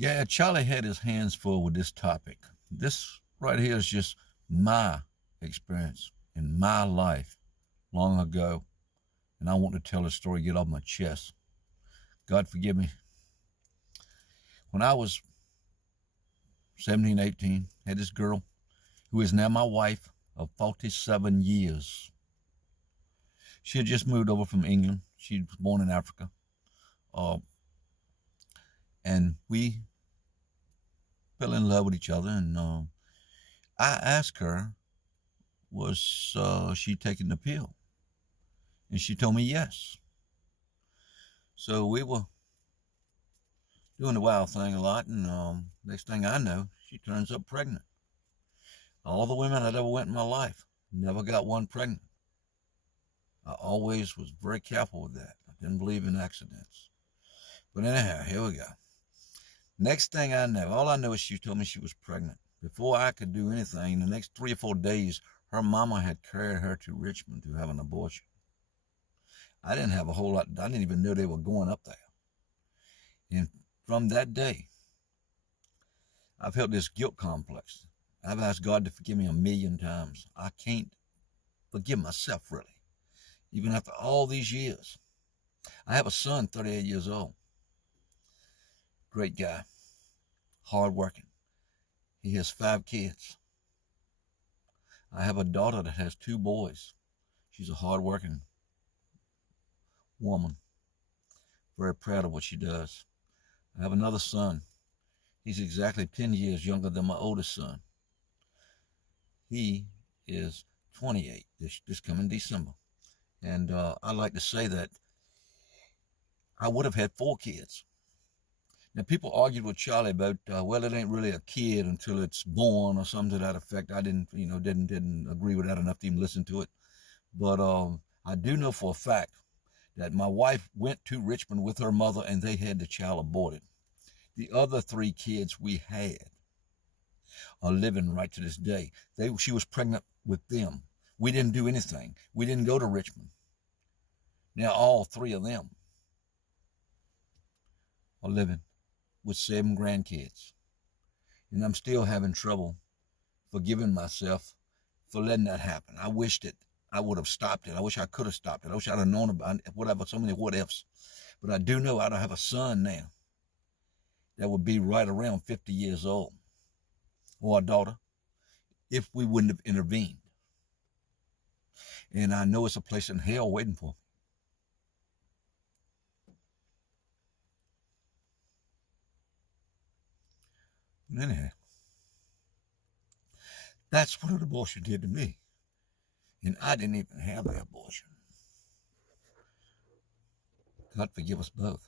Yeah, Charlie had his hands full with this topic. This right here is just my experience in my life long ago, and I want to tell a story, get off my chest. God forgive me. When I was 17, 18, had this girl who is now my wife of 47 years. She had just moved over from England. She was born in Africa. Uh, and we fell in love with each other. And I asked her, was she taking the pill? And she told me yes. So we were doing the wild thing a lot, and next thing I know, she turns up pregnant. All the women I'd ever went in my life, never got one pregnant. I always was very careful with that. I didn't believe in accidents. But anyhow, here we go. Next thing I know, all I know is she told me she was pregnant. Before I could do anything, the next 3 or 4 days, her mama had carried her to Richmond to have an abortion. I didn't have a whole lot. I didn't even know they were going up there. And from that day, I've felt this guilt complex. I've asked God to forgive me a million times. I can't forgive myself, really, even after all these years. I have a son, 38 years old. Great guy, hardworking. He has 5 kids. I have a daughter that has 2 boys. She's a hardworking woman, very proud of what she does. I have another son. He's exactly 10 years younger than my oldest son. He is 28 this coming December. And I like to say that I would have had 4 kids. Now, people argued with Charlie about, well, it ain't really a kid until it's born or something to that effect. I didn't agree with that enough to even listen to it. But I do know for a fact that my wife went to Richmond with her mother and they had the child aborted. The other 3 kids we had are living right to this day. She was pregnant with them. We didn't do anything. We didn't go to Richmond. Now all 3 of them are living with 7 grandkids. And I'm still having trouble forgiving myself for letting that happen. I wish that I would have stopped it. I wish I could have stopped it. I wish I'd have known about it, whatever, so many what ifs. But I do know I don't have a son now that would be right around 50 years old, or a daughter, if we wouldn't have intervened. And I know it's a place in hell waiting for me. Anyhow, that's what an abortion did to me. And I didn't even have the abortion. God forgive us both.